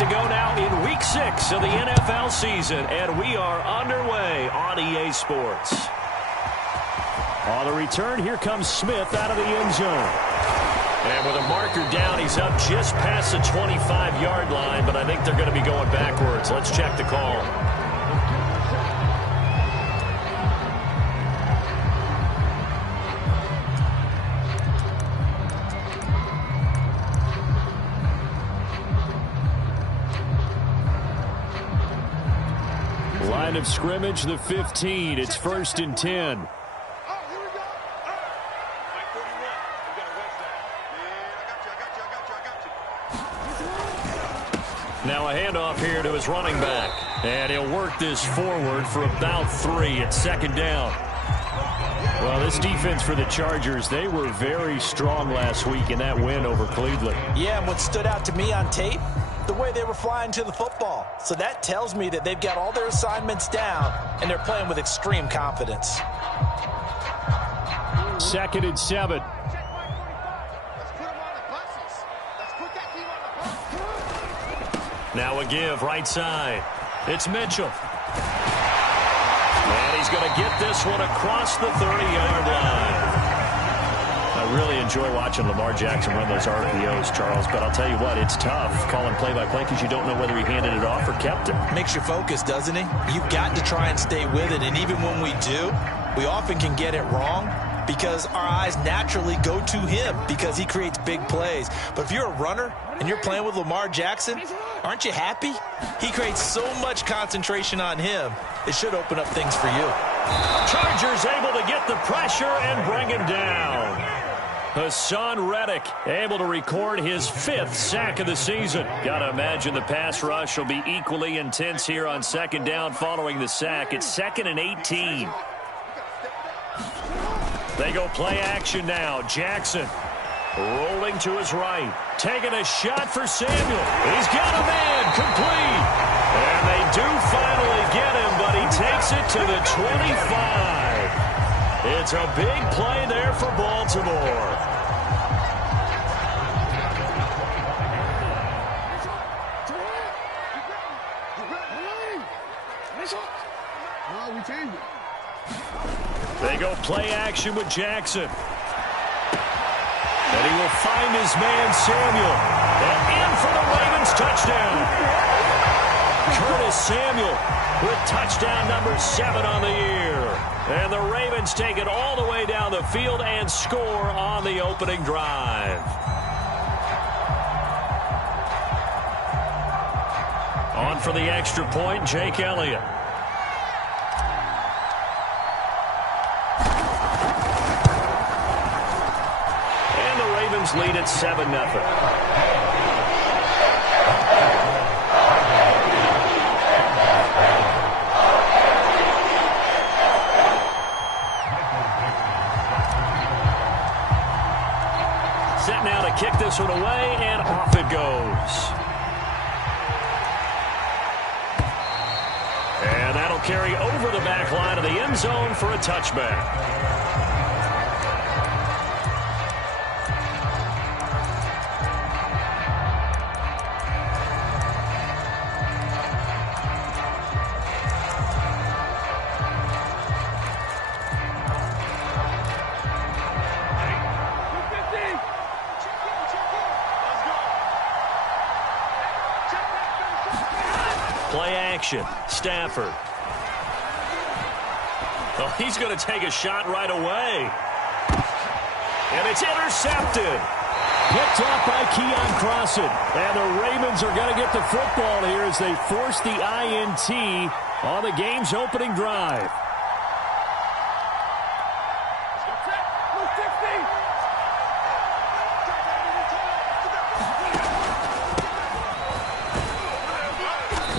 to go now in Week 6 of the NFL season, and we are underway on EA Sports. On the return, here comes Smith out of the end zone. And with a marker down, he's up just past the 25-yard line, but I think they're going to be going backwards. Let's check the call. Line of scrimmage, the 15. It's 1st and 10. Now a handoff here to his running back. And he'll work this forward for about 3 at 2nd down. Well, this defense for the Chargers, they were very strong last week in that win over Cleveland. Yeah, and what stood out to me on tape, the way they were flying to the football. So that tells me that they've got all their assignments down, and they're playing with extreme confidence. 2nd and 7. Now a give, right side. It's Mitchell. And he's going to get this one across the 30-yard line. I really enjoy watching Lamar Jackson run those RPOs, Charles, but I'll tell you what, it's tough calling play-by-play because you don't know whether he handed it off or kept it. Makes you focus, doesn't he? You've got to try and stay with it, and even when we do, we often can get it wrong because our eyes naturally go to him because he creates big plays. But if you're a runner and you're playing with Lamar Jackson, aren't you happy? He creates so much concentration on him. It should open up things for you. Chargers able to get the pressure and bring him down. Hassan Reddick able to record his 5th sack of the season. Gotta imagine the pass rush will be equally intense here on 2nd down following the sack. It's 2nd and 18. They go play action now. Jackson rolling to his right. Taking a shot for Samuel. He's got a man complete. And they do finally get him, but he takes it to the 25. It's a big play there for Baltimore. They go play action with Jackson. And he will find his man, Samuel. And in for the Ravens touchdown. Curtis Samuel with touchdown number 7 on the year. And the Ravens take it all the way down the field and score on the opening drive. On for the extra point, Jake Elliott. And the Ravens lead at 7-0. Set now to kick this one away, and off it goes. And that'll carry over the back line of the end zone for a touchback. Play action. Stafford. Oh, he's going to take a shot right away. And it's intercepted. Picked off by Keon Crossan. And the Ravens are going to get the football here as they force the INT on the game's opening drive.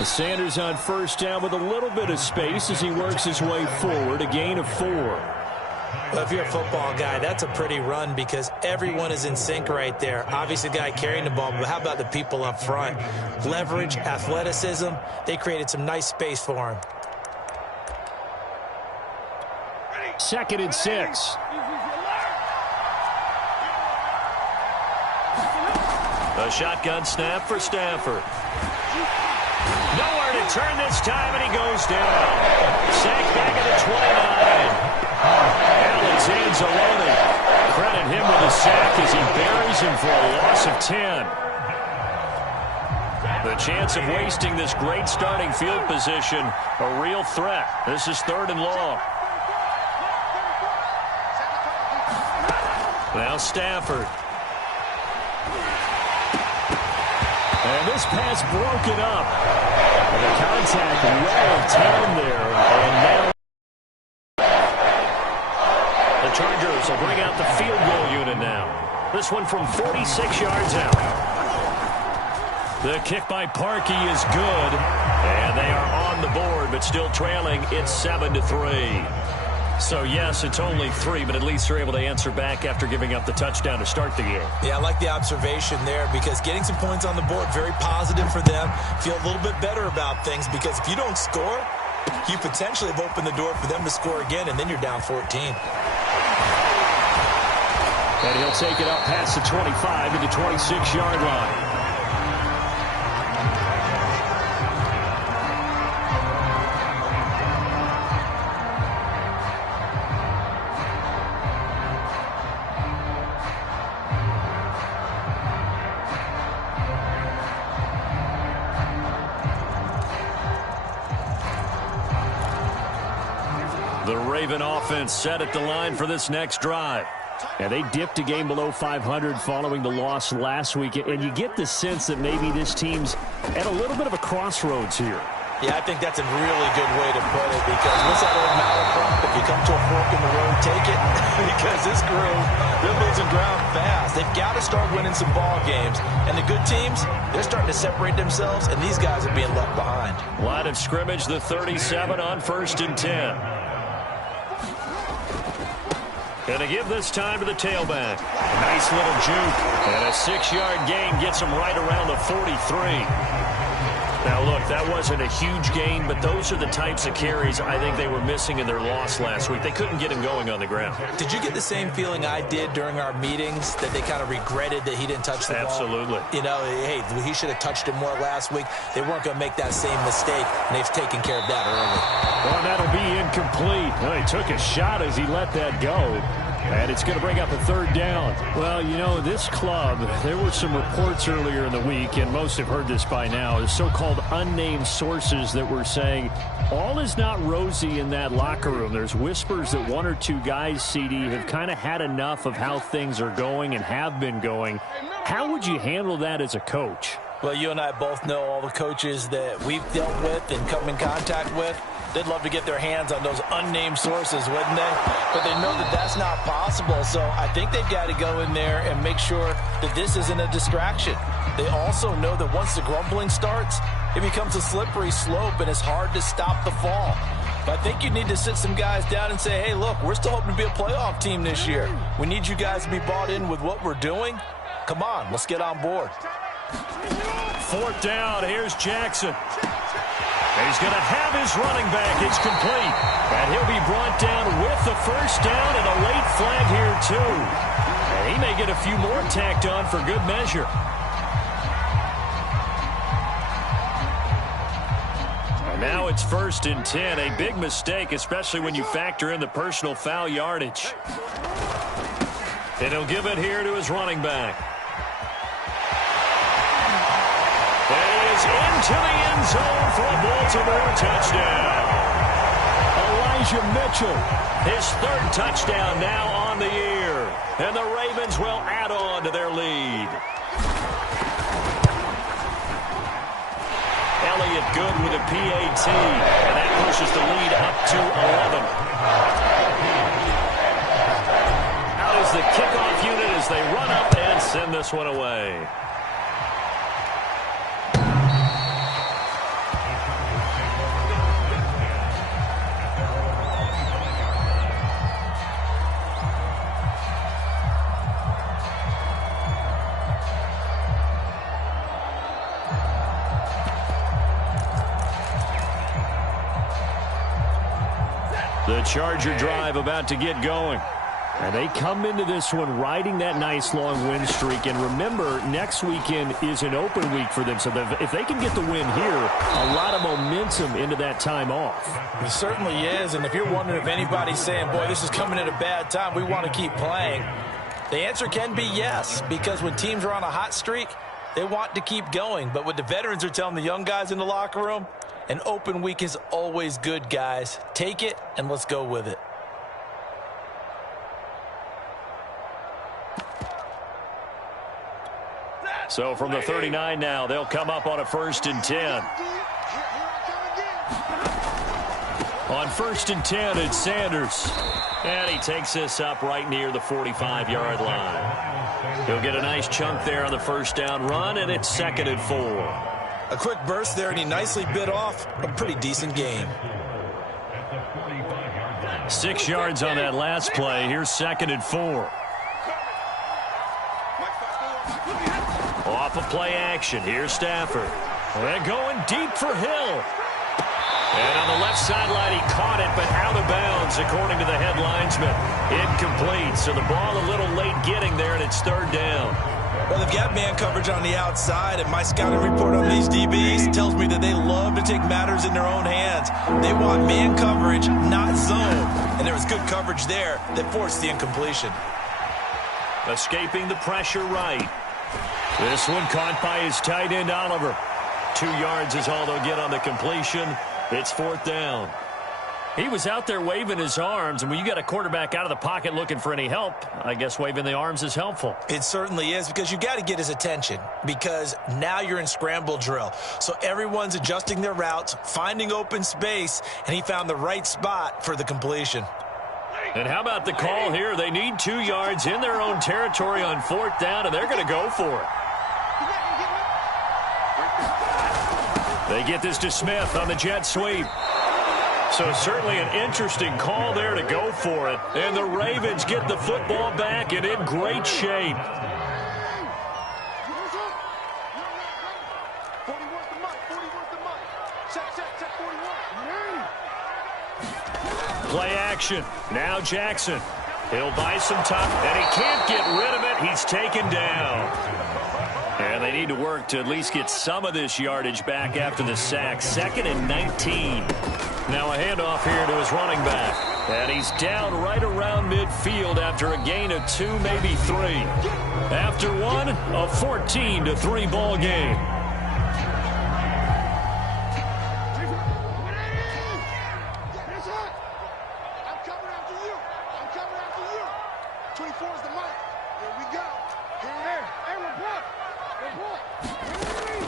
Sanders on 1st down with a little bit of space as he works his way forward, a gain of 4. Well, if you're a football guy, that's a pretty run because everyone is in sync right there. Obviously, the guy carrying the ball, but how about the people up front? Leverage, athleticism, they created some nice space for him. 2nd and 6. A shotgun snap for Stafford. Nowhere to turn this time, and he goes down. Sacked back at the 29. Alexander, credit him with a sack as he buries him for a loss of 10. The chance of wasting this great starting field position, a real threat. This is 3rd and long. Now Stafford. And this pass broken up. And the contact well of time there. And now the Chargers will bring out the field goal unit now. This one from 46 yards out. The kick by Parkey is good. And they are on the board, but still trailing. It's 7-3. So, yes, it's only 3, but at least they're able to answer back after giving up the touchdown to start the game. Yeah, I like the observation there because getting some points on the board, very positive for them. Feel a little bit better about things because if you don't score, you potentially have opened the door for them to score again, and then you're down 14. And he'll take it up past the 25 to the 26-yard line. The Raven offense set at the line for this next drive. And they dipped a game below 500 following the loss last week. And you get the sense that maybe this team's at a little bit of a crossroads here. Yeah, I think that's a really good way to put it because what's that old malaprop? If you come to a fork in the road, take it. Because this group, they're losing ground fast. They've got to start winning some ball games. And the good teams, they're starting to separate themselves, and these guys are being left behind. Line of scrimmage, the 37 on 1st and 10. Going to give this time to the tailback. Nice little juke. And a 6-yard gain gets him right around the 43. Now, look, that wasn't a huge gain, but those are the types of carries I think they were missing in their loss last week. They couldn't get him going on the ground. Did you get the same feeling I did during our meetings, that they kind of regretted that he didn't touch the ball? Absolutely. You know, hey, he should have touched it more last week. They weren't going to make that same mistake, and they've taken care of that early. Well, that'll be incomplete. Well, he took a shot as he let that go. And it's going to bring up a 3rd down. Well, you know, this club, there were some reports earlier in the week, and most have heard this by now, the so-called unnamed sources that were saying all is not rosy in that locker room. There's whispers that 1 or 2 guys, CD, have kind of had enough of how things are going and have been going. How would you handle that as a coach? Well, you and I both know all the coaches that we've dealt with and come in contact with. They'd love to get their hands on those unnamed sources, wouldn't they? But they know that that's not possible. So I think they've got to go in there and make sure that this isn't a distraction. They also know that once the grumbling starts, it becomes a slippery slope and it's hard to stop the fall. But I think you need to sit some guys down and say, hey, look, we're still hoping to be a playoff team this year. We need you guys to be bought in with what we're doing. Come on, let's get on board. 4th down, here's Jackson. He's going to have his running back. It's complete. And he'll be brought down with the 1st down and a late flag here, too. And he may get a few more tacked on for good measure. And now it's 1st and 10. A big mistake, especially when you factor in the personal foul yardage. And he'll give it here to his running back. Into the end zone for a Baltimore touchdown. Elijah Mitchell, his 3rd touchdown now on the year. And the Ravens will add on to their lead. Elliott good with a PAT. And that pushes the lead up to 11. Out is the kickoff unit as they run up and send this one away. The Charger drive about to get going. And they come into this one riding that nice long win streak. And remember, next weekend is an open week for them. So if they can get the win here, a lot of momentum into that time off. It certainly is. And if you're wondering if anybody's saying, boy, this is coming at a bad time, we want to keep playing, the answer can be yes. Because when teams are on a hot streak, they want to keep going. But what the veterans are telling the young guys in the locker room, an open week is always good, guys. Take it and let's go with it. So from the 39 now, they'll come up on a 1st and 10. On 1st and 10, it's Sanders. And he takes this up right near the 45-yard line. He'll get a nice chunk there on the first down run, and it's 2nd and 4. A quick burst there, and he nicely bit off a pretty decent gain. 6 yards on that last play. Here's 2nd and 4. Off of play action. Here's Stafford. And going deep for Hill. And on the left sideline, he caught it, but out of bounds, according to the head linesman. Incomplete. So the ball a little late getting there, and it's 3rd down. Well, they've got man coverage on the outside, and my scouting report on these DBs tells me that they love to take matters in their own hands. They want man coverage, not zone. And there was good coverage there that forced the incompletion. Escaping the pressure right. This one caught by his tight end, Oliver. 2 yards is all they'll get on the completion. It's 4th down. He was out there waving his arms, and when you got a quarterback out of the pocket looking for any help, I guess waving the arms is helpful. It certainly is, because you got to get his attention, because now you're in scramble drill. So everyone's adjusting their routes, finding open space, and he found the right spot for the completion. And how about the call here? They need 2 yards in their own territory on 4th down, and they're going to go for it. They get this to Smith on the jet sweep. So certainly an interesting call there to go for it. And the Ravens get the football back and in great shape. Play action. Now Jackson. He'll buy some time, and he can't get rid of it. He's taken down. And they need to work to at least get some of this yardage back after the sack. 2nd and 19. Now a handoff here to his running back. And he's down right around midfield after a gain of 2, maybe 3. After one, a 14-3 ball game.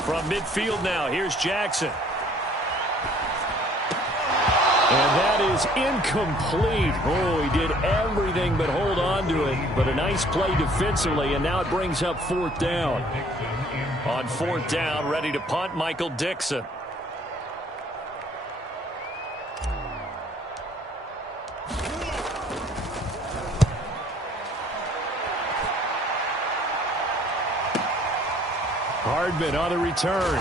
From midfield now, here's Jackson. And that is incomplete. Oh, he did everything but hold on to it. But a nice play defensively, and now it brings up 4th down. On 4th down, ready to punt, Michael Dixon. Hardman on the return.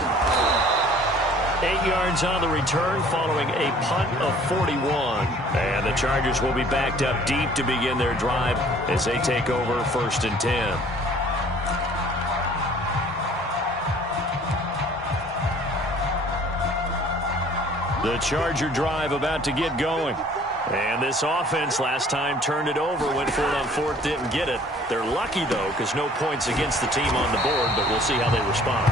8 yards on the return following a punt of 41. And the Chargers will be backed up deep to begin their drive as they take over 1st and 10. The Charger drive about to get going. And this offense last time turned it over, went for it on 4th, didn't get it. They're lucky, though, because no points against the team on the board, but we'll see how they respond.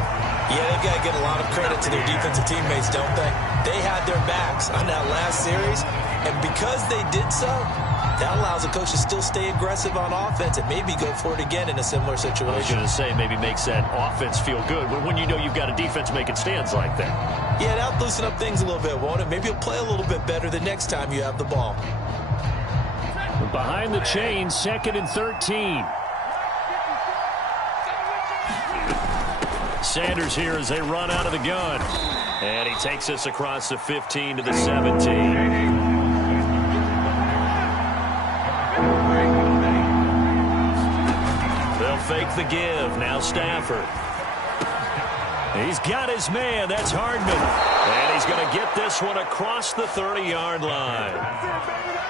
Yeah, they've got to give a lot of credit to their defensive teammates, don't they? They had their backs on that last series, and because they did so, that allows the coach to still stay aggressive on offense and maybe go for it again in a similar situation. I was going to say, maybe makes that offense feel good when you know you've got a defense making stands like that. Yeah, that'll loosen up things a little bit, won't it? Maybe you'll play a little bit better the next time you have the ball. Behind the chain, 2nd and 13. Sanders here as they run out of the gun. And he takes us across the 15 to the 17. They'll fake the give. Now Stafford. He's got his man. That's Hardman. And he's going to get this one across the 30-yard line.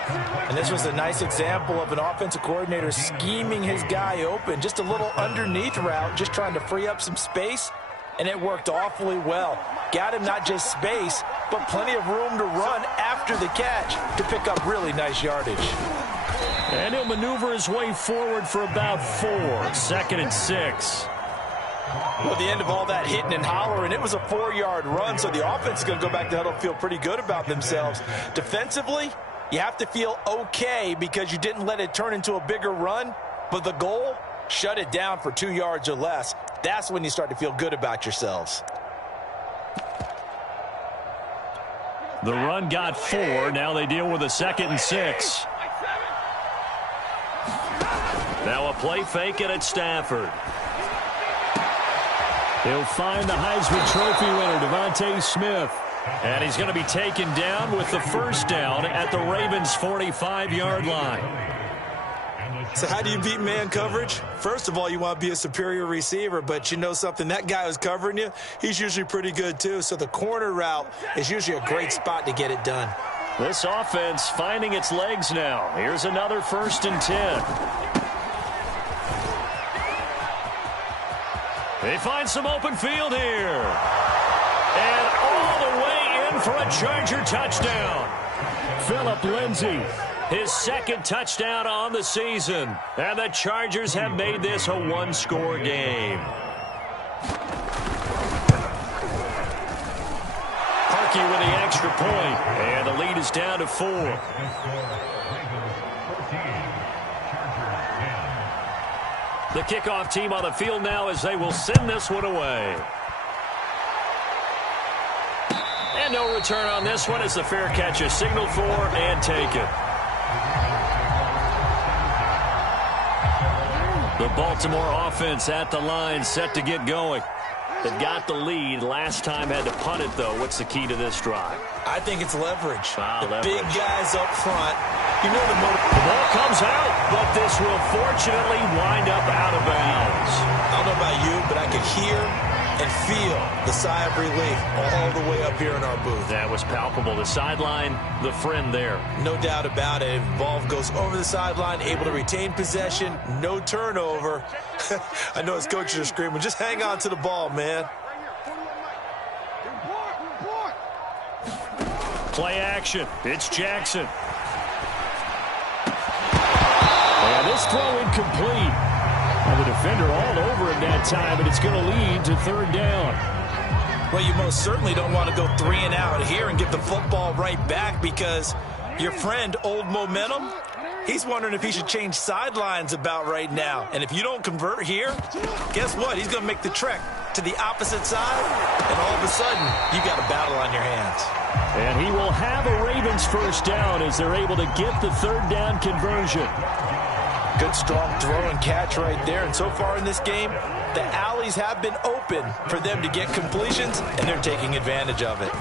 And this was a nice example of an offensive coordinator scheming his guy open. Just a little underneath route, just trying to free up some space, and it worked awfully well. Got him not just space, but plenty of room to run after the catch to pick up really nice yardage. And he'll maneuver his way forward for about 4. 2nd and 6. Well, at the end of all that hitting and hollering, it was a 4-yard run, so the offense is going to go back to huddle and feel pretty good about themselves. Defensively, you have to feel okay because you didn't let it turn into a bigger run, but the goal, shut it down for 2 yards or less. That's when you start to feel good about yourselves. The run got 4. Now they deal with a 2nd and 6. Now a play fake, and it's Stafford. He'll find the Heisman Trophy winner, Devontae Smith. And he's going to be taken down with the first down at the Ravens' 45-yard line. So how do you beat man coverage? First of all, you want to be a superior receiver, but you know something, that guy who's covering you, he's usually pretty good too. So the corner route is usually a great spot to get it done. This offense finding its legs now. Here's another 1st and 10. They find some open field here. And all the way in for a Charger touchdown. Phillip Lindsay, his 2nd touchdown on the season. And the Chargers have made this a 1-score game. Harkey with the extra point. And the lead is down to 4. The kickoff team on the field now as they will send this one away. And no return on this one as the fair catch is signaled for and taken. The Baltimore offense at the line, set to get going. They've got the lead. Last time had to punt it, though. What's the key to this drive? I think it's leverage. Leverage. Big guys up front. You know the ball comes out, but this will fortunately wind up out of bounds. I don't know about you, but I could hear and feel the sigh of relief all the way up here in our booth. That was palpable. The sideline, the friend there. No doubt about it. Ball goes over the sideline, able to retain possession, no turnover. I know his coaches are screaming, just hang on to the ball, man. Play action. It's Jackson. And this throw incomplete. And the defender all over him that time, and it's going to lead to 3rd down. Well, you most certainly don't want to go 3 and out here and get the football right back because your friend, Old Momentum, he's wondering if he should change sidelines about right now. And if you don't convert here, guess what? He's going to make the trek to the opposite side, and all of a sudden, you got a battle on your hands. And he will have a Ravens 1st down as they're able to get the 3rd down conversion. Good, strong throw and catch right there. And so far in this game, the alleys have been open for them to get completions, and they're taking advantage of it.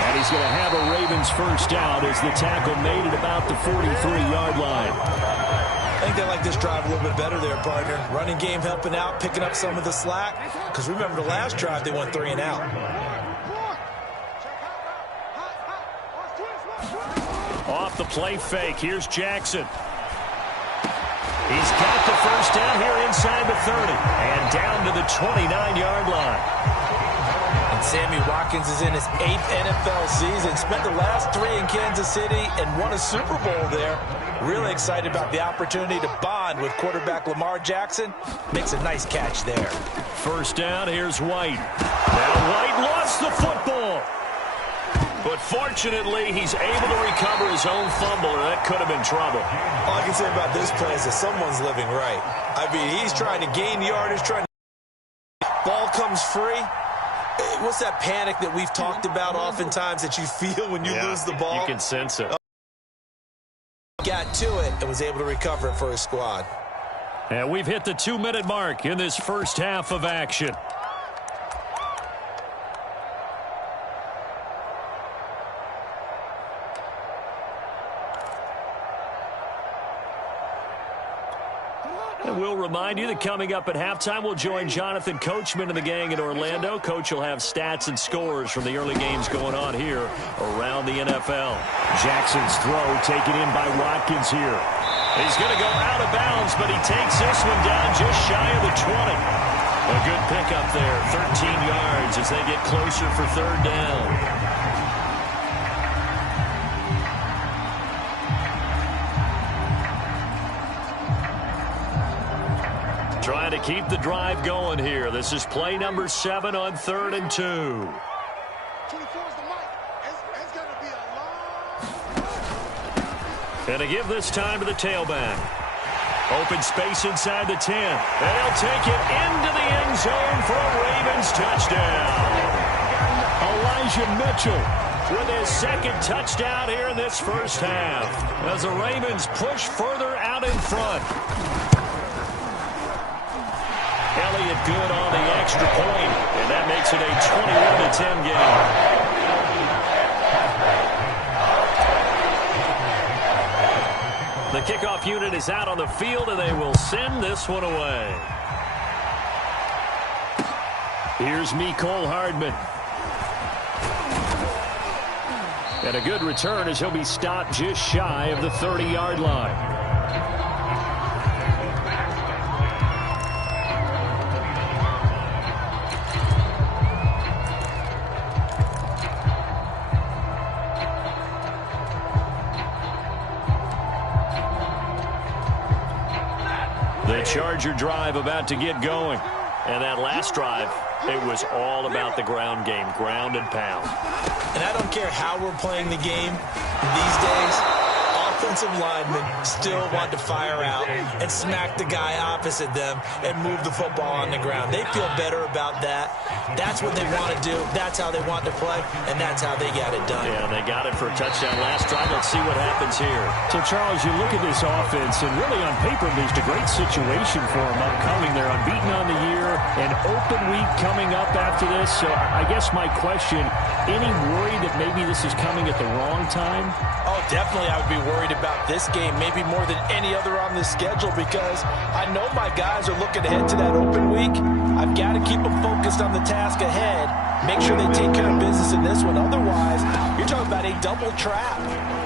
And he's going to have a Ravens 1st down as the tackle made it about the 43-yard line. I think they like this drive a little bit better there, partner. Running game helping out, picking up some of the slack. Because remember, the last drive, they went 3 and out. Off the play fake, here's Jackson. He's got the 1st down here inside the 30 and down to the 29-yard line. And Sammy Watkins is in his 8th NFL season. Spent the last 3 in Kansas City and won a Super Bowl there. Really excited about the opportunity to bond with quarterback Lamar Jackson. Makes a nice catch there. 1st down, here's White. Now White lost the football. But fortunately, he's able to recover his own fumble, or that could have been trouble. All I can say about this play is that someone's living right. I mean, he's trying to gain yardage, ball comes free. What's that panic that we've talked about oftentimes that you feel when you lose the ball? You can sense it. Got to it and was able to recover it for his squad. And we've hit the 2-minute mark in this first half of action. And we'll remind you that coming up at halftime, we'll join Jonathan Coachman and the gang in Orlando. Coach will have stats and scores from the early games going on here around the NFL. Jackson's throw taken in by Watkins here. He's going to go out of bounds, but he takes this one down just shy of the 20. A good pickup there, 13 yards as they get closer for third down. Trying to keep the drive going here. This is play number 7 on 3rd and 2. And to give this time to the tailback. Open space inside the 10. They'll take it into the end zone for a Ravens touchdown. Elijah Mitchell with his second touchdown here in this first half as the Ravens push further out in front. Elliott good on the extra point, and that makes it a 21-10 game. The kickoff unit is out on the field, and they will send this one away. Here's Mecole Hardman. And a good return as he'll be stopped just shy of the 30-yard line. The Charger drive about to get going. And that last drive, it was all about the ground game, ground and pound. And I don't care how we're playing the game these days, offensive linemen still want to fire out and smack the guy opposite them and move the football on the ground. They feel better about that. That's what they want to do. That's how they want to play, and that's how they got it done. Yeah, they got it for a touchdown last drive. Let's see what happens here. So, Charles, you look at this offense, and really on paper, at least, a great situation for them upcoming. They're unbeaten on the year, an open week coming up after this. So, I guess my question, any worry that maybe this is coming at the wrong time? Oh, definitely I would be worried about this game, maybe more than any other on the schedule, because I know my guys are looking ahead to that open week. I've got to keep them focused on the task ahead, make sure they take care of business in this one. Otherwise, you're talking about a double trap.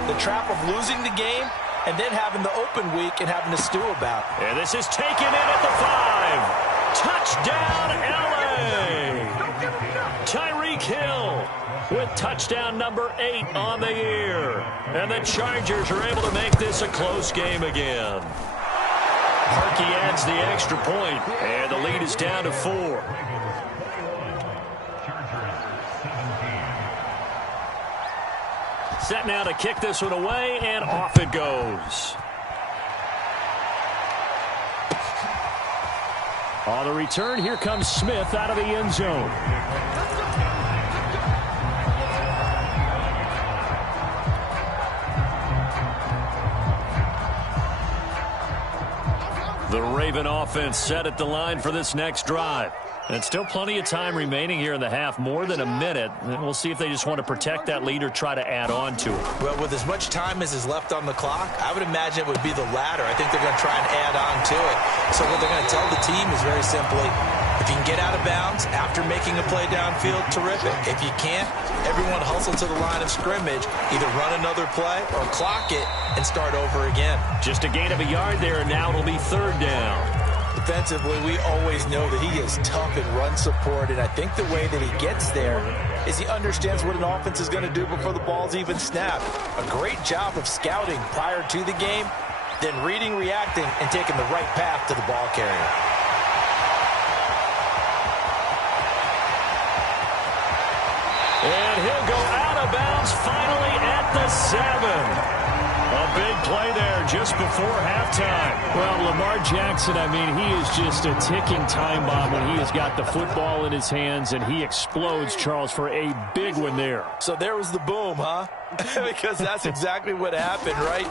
The trap of losing the game and then having the open week and having to stew about it. And this is taken in at the 5. Touchdown, L.A. Tyreek Hill with touchdown number 8 on the year. And the Chargers are able to make this a close game again. Harkey adds the extra point, and the lead is down to 4. Set now to kick this one away, and off it goes. On the return, here comes Smith out of the end zone. The Raven offense set at the line for this next drive. And still plenty of time remaining here in the half, more than a minute. And we'll see if they just want to protect that lead or try to add on to it. Well, with as much time as is left on the clock, I would imagine it would be the latter. I think they're going to try and add on to it. So what they're going to tell the team is very simply, if you can get out of bounds after making a play downfield, terrific. If you can't, everyone hustle to the line of scrimmage, either run another play or clock it and start over again. Just a gain of a yard there, and now it'll be third down. Defensively, we always know that he is tough in run support, and I think the way that he gets there is he understands what an offense is going to do before the ball's even snapped. A great job of scouting prior to the game, then reading, reacting, and taking the right path to the ball carrier. And he'll go out of bounds finally at the 7. A big play there just before halftime. Well, Lamar Jackson, I mean, he is just a ticking time bomb when he has got the football in his hands, and he explodes, Charles, for a big one there. So there was the boom, huh? Because that's exactly what happened, right?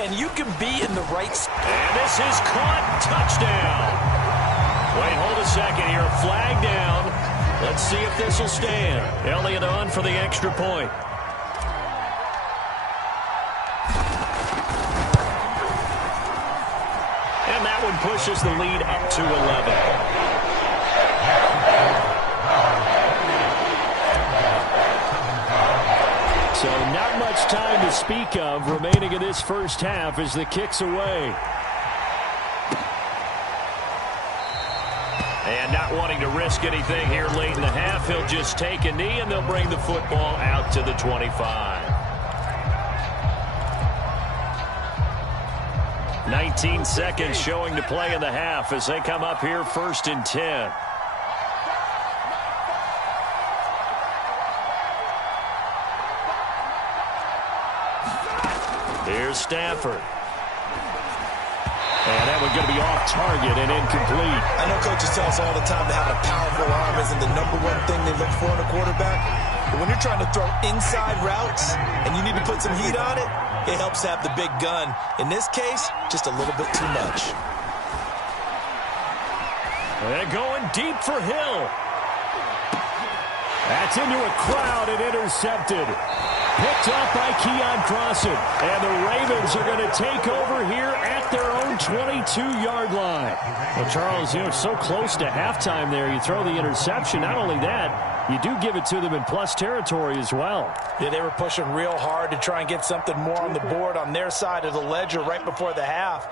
And you can be in the right spot. And this is caught. Touchdown. Wait, hold a second here. Flag down. Let's see if this will stand. Elliott on for the extra point. and pushes the lead up to 11. So not much time to speak of remaining in this first half as the kick's away. And not wanting to risk anything here late in the half, he'll just take a knee and they'll bring the football out to the 25. 19 seconds showing to play in the half as they come up here 1st and 10. Here's Stafford. And that one's going to be off target and incomplete. I know coaches tell us all the time that having a powerful arm isn't the #1 thing they look for in a quarterback. But when you're trying to throw inside routes and you need to put some heat on it, it helps have the big gun. In this case, just a little bit too much. And going deep for Hill. That's into a crowd and intercepted. Picked off by Keon Crossan. And the Ravens are going to take over here at their own 22-yard line. Well, Charles, so close to halftime there. You throw the interception. Not only that, you do give it to them in plus territory as well. Yeah, they were pushing real hard to try and get something more on the board on their side of the ledger right before the half.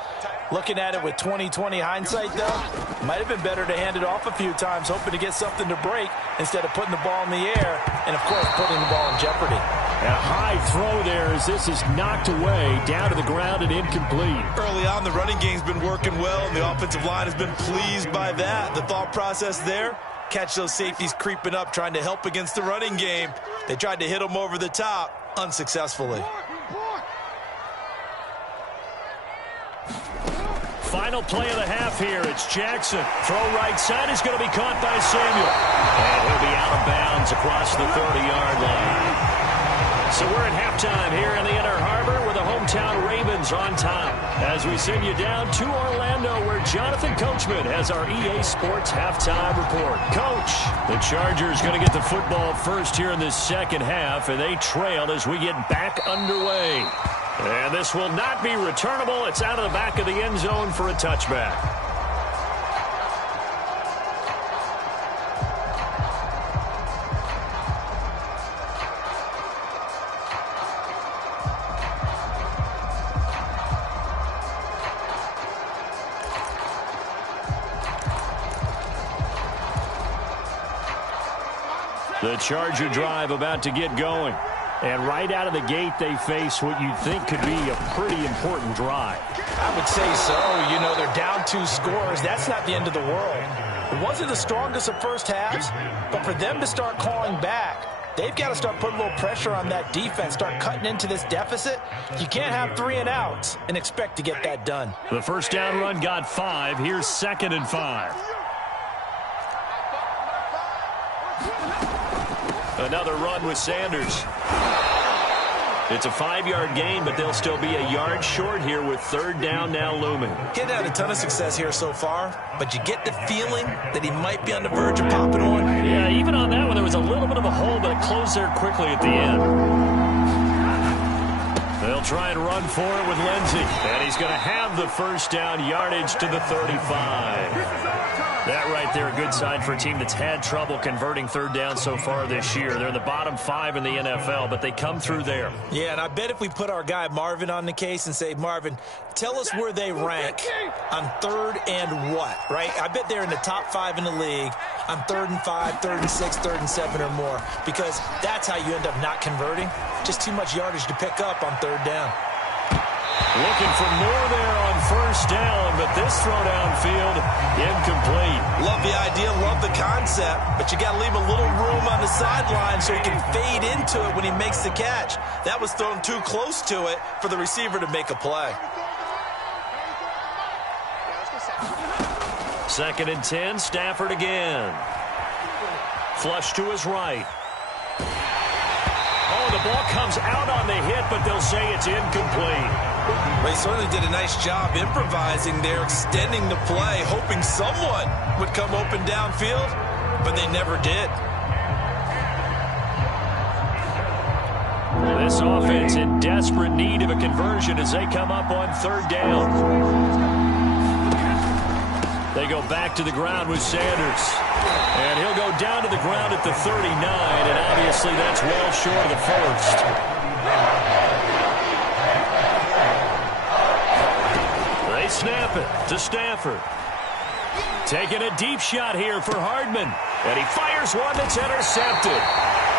Looking at it with 20/20 hindsight, though, might have been better to hand it off a few times, hoping to get something to break instead of putting the ball in the air and, of course, putting the ball in jeopardy. A high throw there as this is knocked away, down to the ground and incomplete. Early on, the running game's been working well, and the offensive line has been pleased by that. The thought process there, catch those safeties creeping up, trying to help against the running game. They tried to hit them over the top, unsuccessfully. Final play of the half here. It's Jackson. Throw right side is going to be caught by Samuel. And he'll be out of bounds across the 30-yard line. So we're at halftime here in the Inner Harbor with the hometown Ravens on top. As we send you down to Orlando where Jonathan Coachman has our EA Sports halftime report. Coach, the Chargers going to get the football first here in this second half, and they trail as we get back underway. And this will not be returnable. It's out of the back of the end zone for a touchback. The Charger drive about to get going. And right out of the gate, they face what you'd think could be a pretty important drive. I would say so. They're down 2 scores. That's not the end of the world. It wasn't the strongest of first halves, but for them to start clawing back, they've got to start putting a little pressure on that defense, start cutting into this deficit. You can't have 3 and outs and expect to get that done. The first down run got 5. Here's 2nd and 5. Another run with Sanders. It's a 5-yard gain, but they'll still be a yard short here with 3rd down now looming. He's had a ton of success here so far, but you get the feeling that he might be on the verge of popping one. Yeah, even on that one, there was a little bit of a hole, but it closed there quickly at the end. They'll try and run for it with Lindsey, and he's going to have the first down yardage to the 35. That right there, a good sign for a team that's had trouble converting 3rd down so far this year. They're in the bottom 5 in the NFL, but they come through there. Yeah, and I bet if we put our guy Marvin on the case and say, Marvin, tell us where they rank on 3rd and what, right? I bet they're in the top 5 in the league on 3rd and 5, 3rd and 6, 3rd and 7 or more, because that's how you end up not converting. Just too much yardage to pick up on 3rd down. Looking for more there on 1st down, but this throw downfield, incomplete. Love the idea, love the concept, but you got to leave a little room on the sideline so he can fade into it when he makes the catch. That was thrown too close to it for the receiver to make a play. 2nd and 10, Stafford again. Flush to his right. Oh, the ball comes out on the hit, but they'll say it's incomplete. Well, he certainly did a nice job improvising there, extending the play, hoping someone would come open downfield, but they never did. This offense in desperate need of a conversion as they come up on 3rd down. They go back to the ground with Sanders. And he'll go down to the ground at the 39, and obviously that's well short of the first. They snap it to Stafford. Taking a deep shot here for Hardman. And he fires one that's intercepted.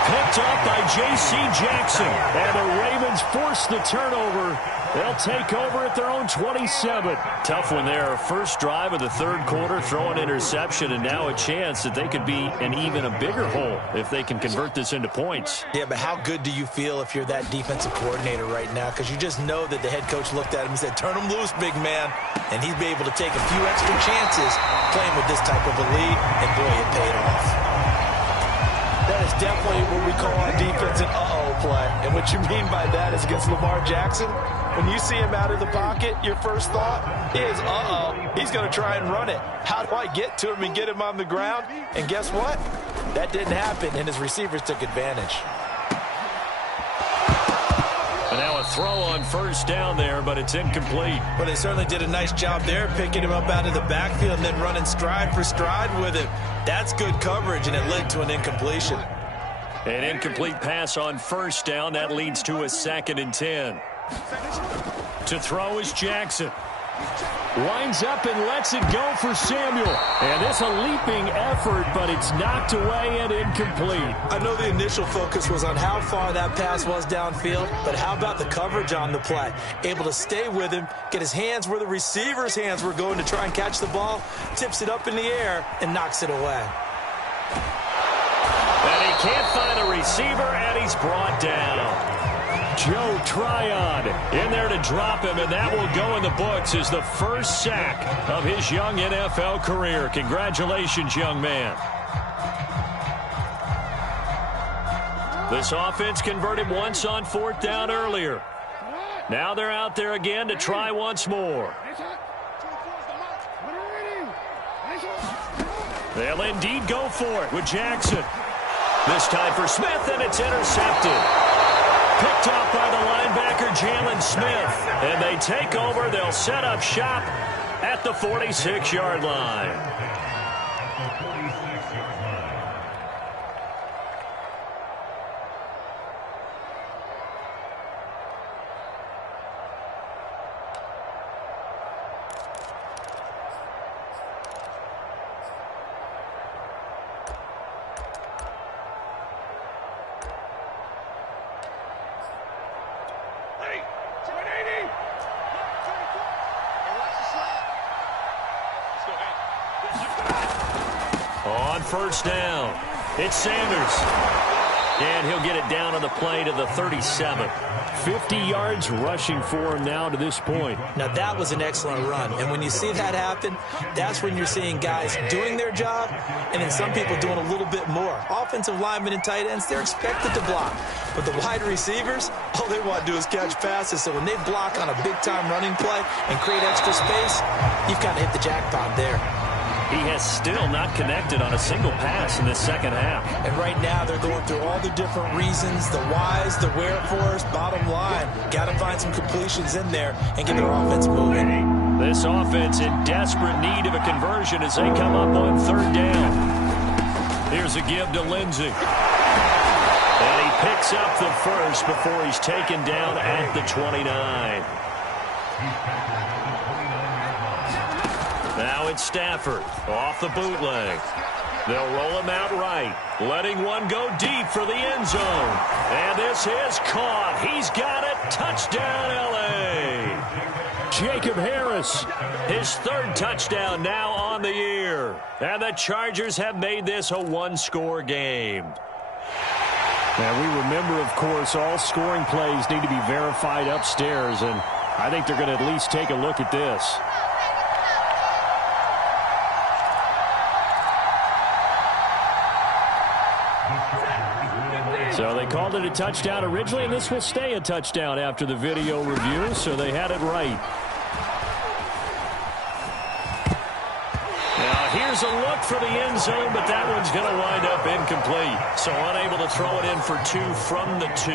Picked up by J.C. Jackson. And the Ravens force the turnover. They'll take over at their own 27. Tough one there. First drive of the third quarter, throw an interception, and now a chance that they could be in even a bigger hole if they can convert this into points. Yeah, but how good do you feel if you're that defensive coordinator right now? Because you just know that the head coach looked at him and said, turn him loose, big man. And he'd be able to take a few extra chances playing with this type of a lead, and boy, it paid off. That is definitely what we call on defense an uh-oh play. And what you mean by that is against Lamar Jackson, when you see him out of the pocket, your first thought is, uh-oh, he's going to try and run it. How do I get to him and get him on the ground? And guess what? That didn't happen, and his receivers took advantage. And now a throw on first down there, but it's incomplete. Well, they certainly did a nice job there, picking him up out of the backfield and then running stride for stride with him. That's good coverage, and it led to an incompletion. An incomplete pass on first down. That leads to a 2nd and 10. To throw is Jackson. Winds up and lets it go for Samuel. And it's a leaping effort, but it's knocked away and incomplete. I know the initial focus was on how far that pass was downfield, but how about the coverage on the play? Able to stay with him, get his hands where the receiver's hands were going to try and catch the ball, tips it up in the air, and knocks it away. And he can't find a receiver, and he's brought down. Joe Tryon in there to drop him, and that will go in the books as the first sack of his young NFL career. Congratulations, young man. This offense converted once on 4th down earlier. Now they're out there again to try once more. They'll indeed go for it with Jackson. This time for Smith, and it's intercepted. Picked up by the linebacker, Jalen Smith. And they take over. They'll set up shop at the 46-yard line. On first down, it's Sanders. And he'll get it down on the play to the 37. 50 yards rushing for him now to this point. Now, that was an excellent run. And when you see that happen, that's when you're seeing guys doing their job and then some people doing a little bit more. Offensive linemen and tight ends, they're expected to block. But the wide receivers, all they want to do is catch passes. So when they block on a big-time running play and create extra space, you've kind of hit the jackpot there. He has still not connected on a single pass in the second half. And right now they're going through all the different reasons, the whys, the wherefores. Bottom line, got to find some completions in there and get their offense moving. This offense in desperate need of a conversion as they come up on 3rd down. Here's a give to Lindsey. And he picks up the first before he's taken down at the 29. Now it's Stafford off the bootleg. They'll roll him out right, letting one go deep for the end zone. And this is caught. He's got it. Touchdown, L.A. Jacob Harris, his 3rd touchdown now on the year. And the Chargers have made this a one-score game. Now, we remember, of course, all scoring plays need to be verified upstairs, and I think they're going to at least take a look at this. So they called it a touchdown originally, and this will stay a touchdown after the video review, so they had it right. Now here's Here's a look for the end zone, but that one's going to wind up incomplete. So unable to throw it in for 2 from the 2.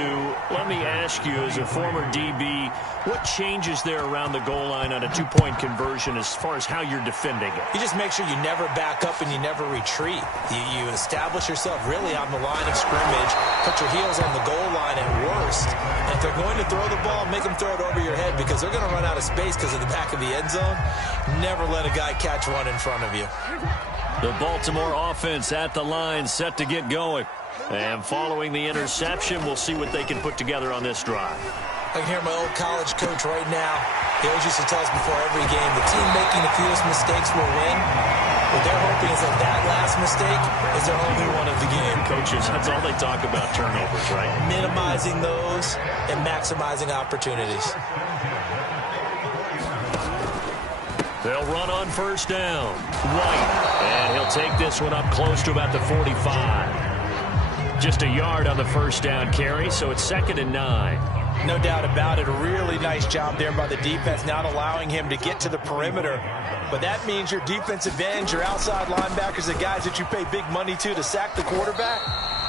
Let me ask you, as a former DB, what changes there around the goal line on a 2-point conversion as far as how you're defending it? You just make sure you never back up and you never retreat. You establish yourself really on the line of scrimmage, put your heels on the goal line at worst. And if they're going to throw the ball, make them throw it over your head because they're going to run out of space because of the back of the end zone. Never let a guy catch one in front of you. The Baltimore offense at the line, set to get going. And following the interception, we'll see what they can put together on this drive. I can hear my old college coach right now. He always used to tell us before every game, the team making the fewest mistakes will win. What they're hoping is that last mistake is their only one of the game. Coaches, that's all they talk about, turnovers, right? Minimizing those and maximizing opportunities. They'll run on first down. White, and he'll take this one up close to about the 45. Just a yard on the first down carry, so it's 2nd and 9. No doubt about it. A really nice job there by the defense, not allowing him to get to the perimeter. But that means your defensive ends, your outside linebackers, the guys that you pay big money to sack the quarterback,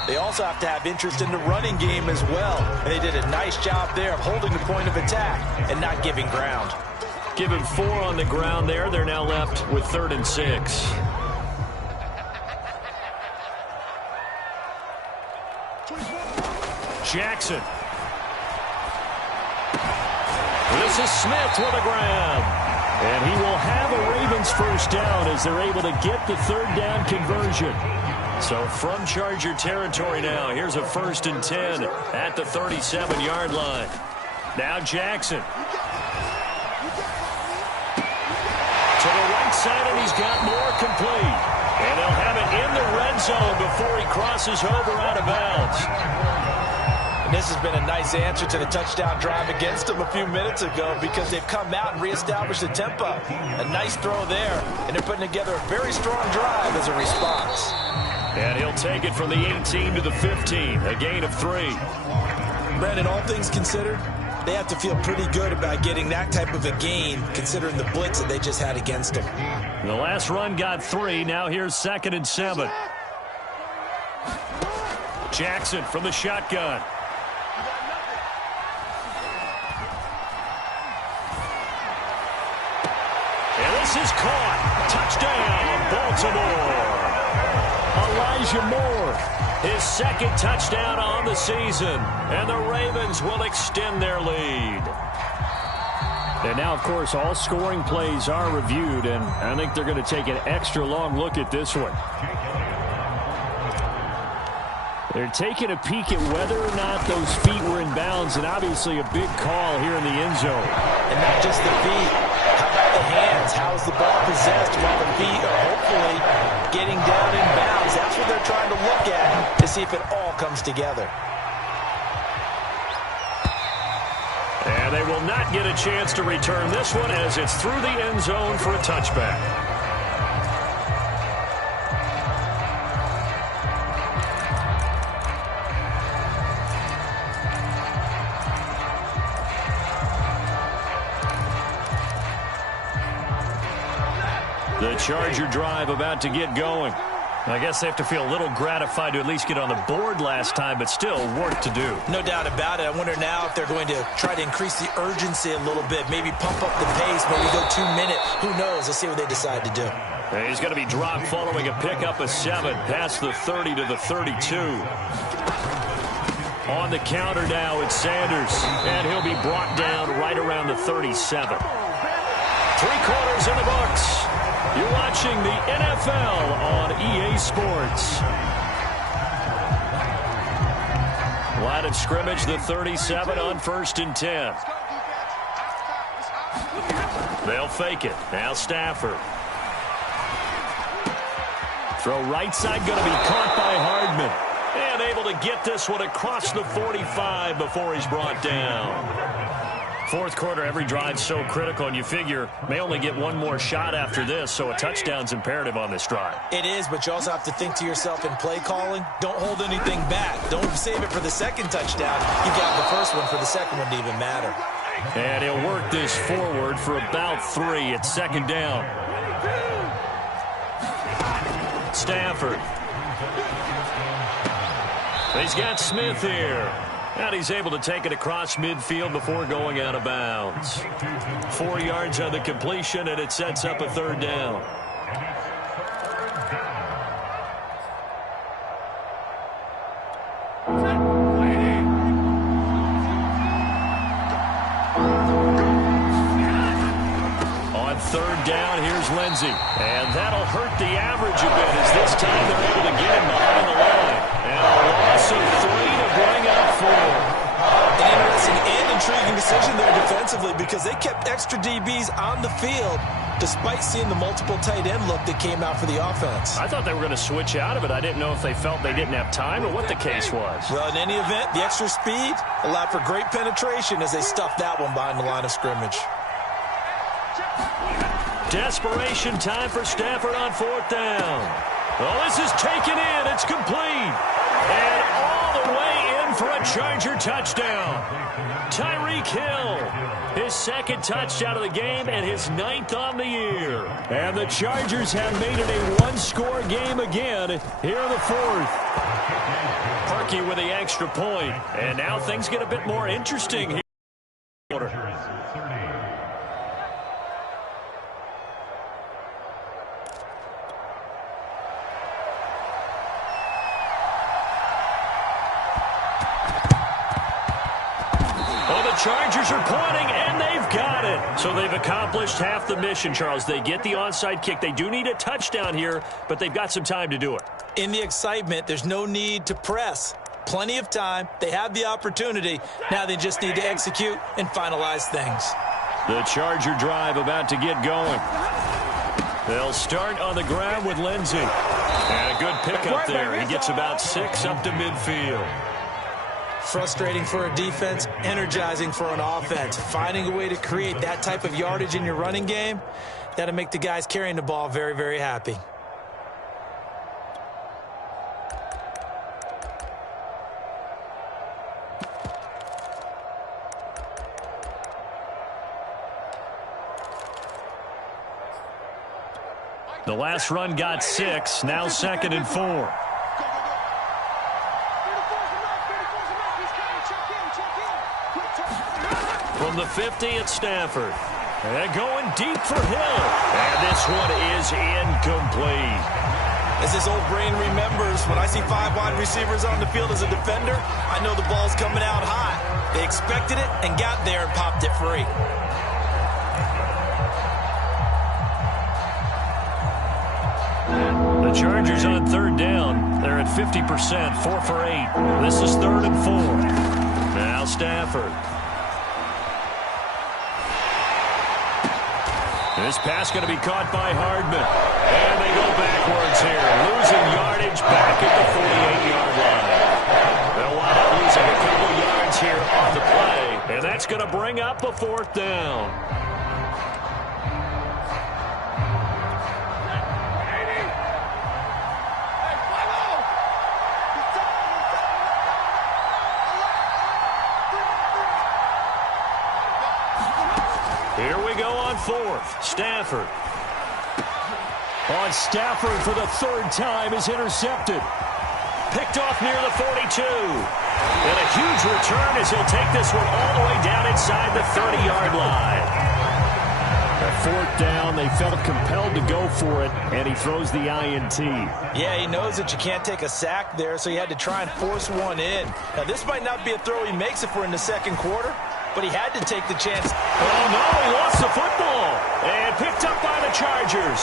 they also have to have interest in the running game as well. And they did a nice job there of holding the point of attack and not giving ground. Give him 4 on the ground there. They're now left with 3rd and 6. Jackson. This is Smith with a grab. And he will have a Ravens first down as they're able to get the 3rd down conversion. So from Charger territory now, here's a 1st and 10 at the 37-yard line. Now Jackson. To the right side, and he's got more complete. And they'll have it in the red zone before he crosses over out of bounds. And this has been a nice answer to the touchdown drive against them a few minutes ago because they've come out and reestablished the tempo. A nice throw there, and they're putting together a very strong drive as a response. And he'll take it from the 18 to the 15, a gain of 3. Brandon, all things considered, they have to feel pretty good about getting that type of a gain considering the blitz that they just had against them. The last run got 3. Now here's 2nd and 7. Jackson from the shotgun. And this is caught. Touchdown, Baltimore. Elijah Moore, his 2nd touchdown on the season. And the Ravens will extend their lead. And now, of course, all scoring plays are reviewed, and I think they're going to take an extra long look at this one. They're taking a peek at whether or not those feet were in bounds, and obviously a big call here in the end zone. And not just the feet. How about the hands? How is the ball possessed while the feet are hopefully getting down in bounds? That's what they're trying to look at to see if it all comes together. And they will not get a chance to return this one as it's through the end zone for a touchback. The Charger drive about to get going. I guess they have to feel a little gratified to at least get on the board last time, but still work to do. No doubt about it. I wonder now if they're going to try to increase the urgency a little bit, maybe pump up the pace, maybe go 2 minute. Who knows? Let's see what they decide to do. And he's going to be dropped following a pickup of 7 past the 30 to the 32. On the counter now, it's Sanders, and he'll be brought down right around the 37. 3 quarters in the books. You're watching the NFL on EA Sports. Line of scrimmage, the 37 on 1st and 10. They'll fake it. Now Stafford. Throw right side, going to be caught by Hardman. And able to get this one across the 45 before he's brought down. 4th quarter, every drive's so critical, and you figure may only get one more shot after this, so a touchdown's imperative on this drive. It is, but you also have to think to yourself in play calling, don't hold anything back. Don't save it for the 2nd touchdown. You got the 1st one for the 2nd one to even matter. And he'll work this forward for about 3. It's 2nd down. Stafford. He's got Smith here. And he's able to take it across midfield before going out of bounds. 4 yards on the completion, and it sets up a 3rd down. On 3rd down, here's Lindsey. And that'll hurt the average a bit as this time they're able to get him behind the line. And a loss of 3 to bring up 4. An interesting and intriguing decision there defensively because they kept extra DBs on the field despite seeing the multiple tight end look that came out for the offense. I thought they were going to switch out of it. I didn't know if they felt they didn't have time or what the case was. Well, in any event, the extra speed allowed for great penetration as they stuffed that one behind the line of scrimmage. Desperation time for Stafford on 4th down. Well, this is taken in. It's complete. And all the way in for a Charger touchdown. Tyreek Hill, his 2nd touchdown of the game and his 9th on the year. And the Chargers have made it a 1-score game again here in the 4th. Parkey with the extra point. And now things get a bit more interesting here. Chargers are pointing, and they've got it. So they've accomplished half the mission, Charles. They get the onside kick. They do need a touchdown here, but they've got some time to do it. In the excitement, there's no need to press. Plenty of time. They have the opportunity. Now they just need to execute and finalize things. The Charger drive about to get going. They'll start on the ground with Lindsey. And a good pickup there. He gets about 6 up to midfield. Frustrating for a defense, energizing for an offense. Finding a way to create that type of yardage in your running game, that'll make the guys carrying the ball very, very happy. The last run got 6, now 2nd and 4. From the 50 at Stafford. And going deep for Hill. And this one is incomplete. As his old brain remembers, when I see 5 wide receivers on the field as a defender, I know the ball's coming out high. They expected it and got there and popped it free. The Chargers on 3rd down. They're at 50%, 4 for 8. This is 3rd and 4. Now Stafford. This pass going to be caught by Hardman. And they go backwards here. Losing yardage back at the 48-yard line. They'll wind up losing a couple yards here on the play. And that's going to bring up a 4th down. Here we go on 4th. Stafford. On Stafford for the 3rd time is intercepted. Picked off near the 42. And a huge return as he'll take this one all the way down inside the 30-yard line. At 4th down, they felt compelled to go for it, and he throws the INT. Yeah, he knows that you can't take a sack there, so he had to try and force one in. Now, this might not be a throw he makes if we're in the 2nd quarter, but he had to take the chance. Oh, no, he lost the football. And picked up by the Chargers.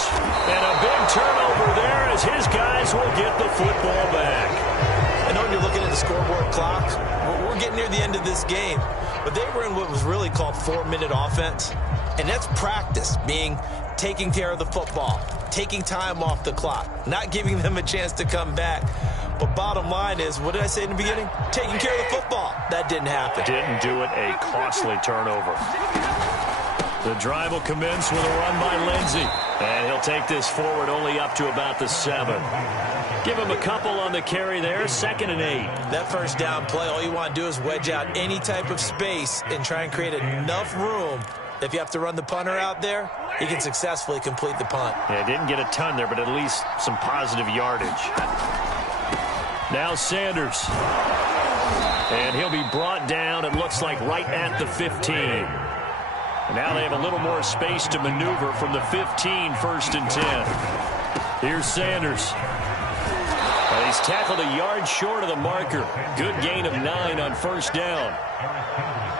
And a big turnover there as his guys will get the football back. I know when you're looking at the scoreboard clock, we're getting near the end of this game, but they were in what was really called 4-minute offense. And that's practice, being taking care of the football, taking time off the clock, not giving them a chance to come back. But bottom line is, what did I say in the beginning? Taking care of the football. That didn't happen. Didn't do it. A costly turnover. The drive will commence with a run by Lindsey. And he'll take this forward only up to about the 7. Give him a couple on the carry there. 2nd and 8. That 1st down play, all you want to do is wedge out any type of space and try and create enough room If you have to run the punter out there, he can successfully complete the punt. Yeah, didn't get a ton there, but at least some positive yardage. Now Sanders. And he'll be brought down, it looks like, right at the 15. And now they have a little more space to maneuver from the 15, 1st and 10. Here's Sanders. He's tackled a yard short of the marker. Good gain of 9 on 1st down.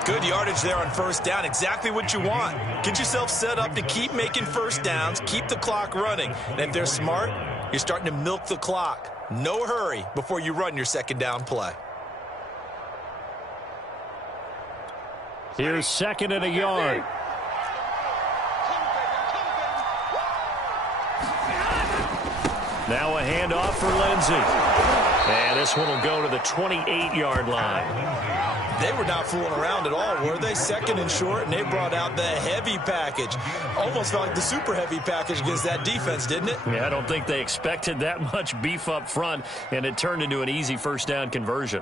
Good yardage there on 1st down. Exactly what you want. Get yourself set up to keep making 1st downs, keep the clock running. And if they're smart, you're starting to milk the clock. No hurry before you run your 2nd down play. Here's 2nd and a yard. Now a handoff for Lindsey. And this one will go to the 28-yard line. They were not fooling around at all, were they? 2nd and short, and they brought out the heavy package. Almost felt like the super heavy package against that defense, didn't it? Yeah, I don't think they expected that much beef up front, and it turned into an easy 1st down conversion.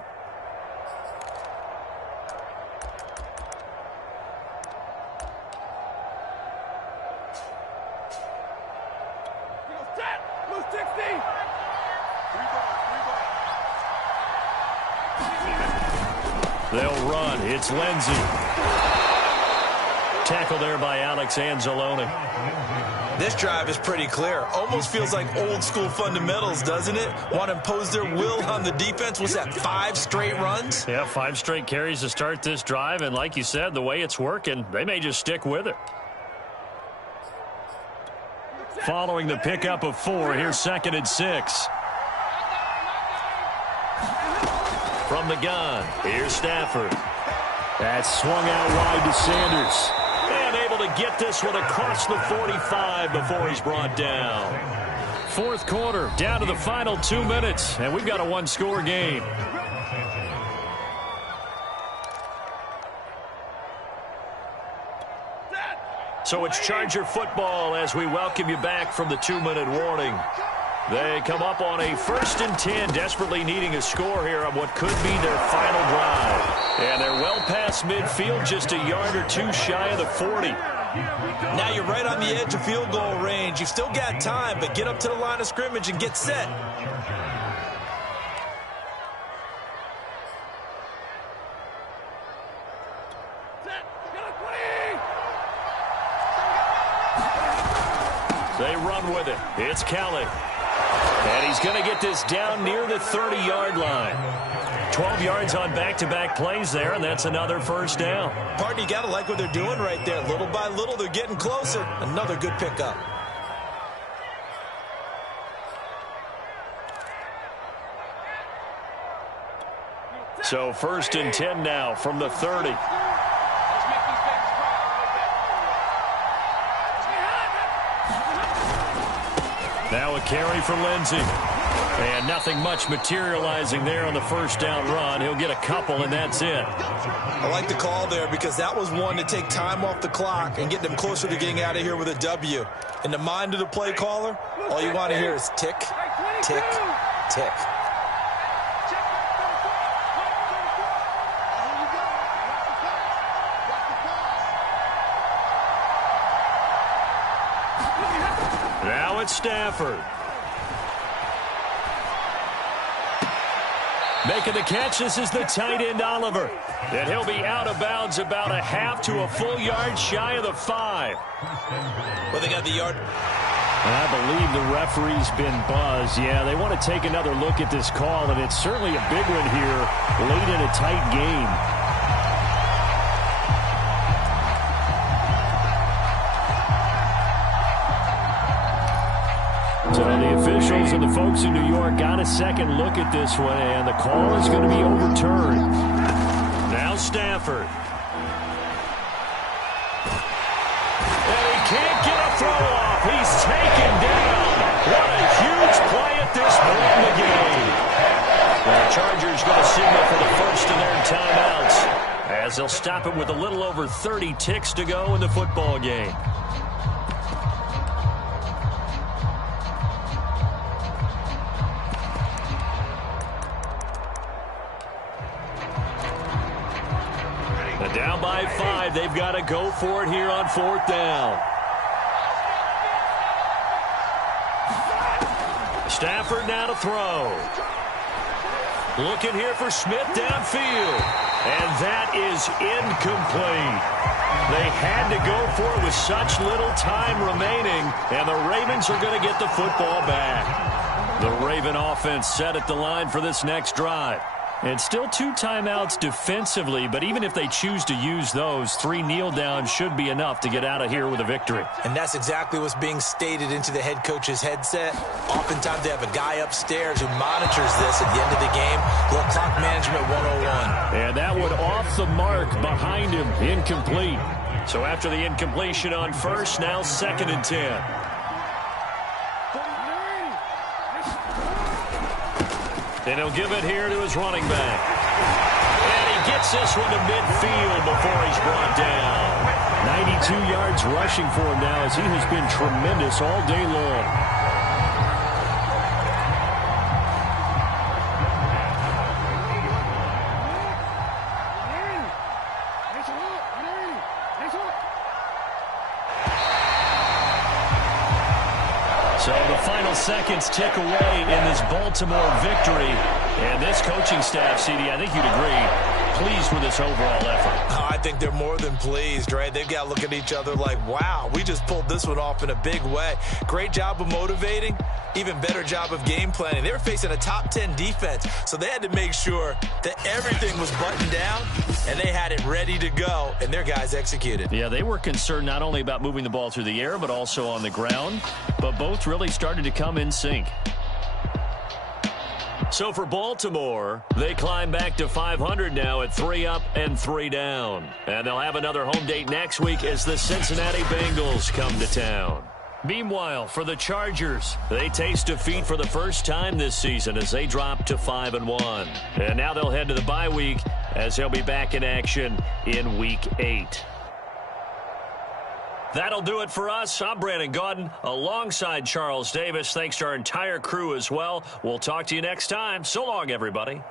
They'll run. It's Lindsey. Tackle there by Alex Anzalone. This drive is pretty clear. Almost feels like old school fundamentals, doesn't it? Want to impose their will on the defense. What's that, 5 straight runs? Yeah, 5 straight carries to start this drive. And like you said, the way it's working, they may just stick with it. Following the pickup of 4, here's 2nd and 6. From the gun, here's Stafford. That's swung out wide to Sanders. And able to get this one across the 45 before he's brought down. 4th quarter, down to the final 2 minutes, and we've got a 1-score game. So it's Charger football as we welcome you back from the 2-minute warning. They come up on a 1st and 10, desperately needing a score here on what could be their final drive. And they're well past midfield, just a yard or 2 shy of the 40. Now you're right on the edge of field goal range. You've still got time, but get up to the line of scrimmage and get set. They run with it. It's Kelly. And he's going to get this down near the 30-yard line. 12 yards on back-to-back plays there, and that's another 1st down. Partner, you got to like what they're doing right there. Little by little, they're getting closer. Another good pickup. So 1st and 10 now from the 30. Now a carry for Lindsey. And nothing much materializing there on the 1st down run. He'll get a couple, and that's it. I like the call there because that was one to take time off the clock and get them closer to getting out of here with a W. In the mind of the play caller, all you want to hear is tick, tick, tick. Now it's Stafford. Making the catch, this is the tight end, Oliver. And he'll be out of bounds about a half to a full yard shy of the 5. Well, they got the yard. I believe the referee's been buzzed. Yeah, they want to take another look at this call, and it's certainly a big one here late in a tight game. So the officials and the folks in New York got a second look at this one, and the call is going to be overturned. Now Stafford. And he can't get a throw off. He's taken down. What a huge play at this point in the game. The Chargers going to signal for the first of their timeouts as they'll stop it with a little over 30 ticks to go in the football game. Down by 5 they've got to go for it here on 4th down. Stafford now to throw. Looking here for Smith downfield. And that is incomplete. They had to go for it with such little time remaining, and the Ravens are going to get the football back. The Raven offense set at the line for this next drive. And still 2 timeouts defensively, but even if they choose to use those, 3 kneel downs should be enough to get out of here with a victory. And that's exactly what's being stated into the head coach's headset. Oftentimes they have a guy upstairs who monitors this at the end of the game. Little clock management 101. And that one off the mark behind him, incomplete. So after the incompletion on first, now 2nd and 10. And he'll give it here to his running back. And he gets this one to midfield before he's brought down. 92 yards rushing for him now as he has been tremendous all day long. So the final seconds tick away in this Baltimore victory. And this coaching staff, CD, I think you'd agree, pleased with this overall effort. Oh, I think they're more than pleased, right? They've got to look at each other like, wow, we just pulled this one off in a big way. Great job of motivating. Even better job of game planning. They were facing a top 10 defense, so they had to make sure that everything was buttoned down, and they had it ready to go, and their guys executed. Yeah, they were concerned not only about moving the ball through the air, but also on the ground, but both really started to come in sync. So for Baltimore, they climb back to 500 now at 3 up and 3 down. And they'll have another home date next week as the Cincinnati Bengals come to town. Meanwhile, for the Chargers, they taste defeat for the first time this season as they drop to 5-1. And now they'll head to the bye week as they'll be back in action in Week 8. That'll do it for us. I'm Brandon Gaudin alongside Charles Davis. Thanks to our entire crew as well. We'll talk to you next time. So long, everybody.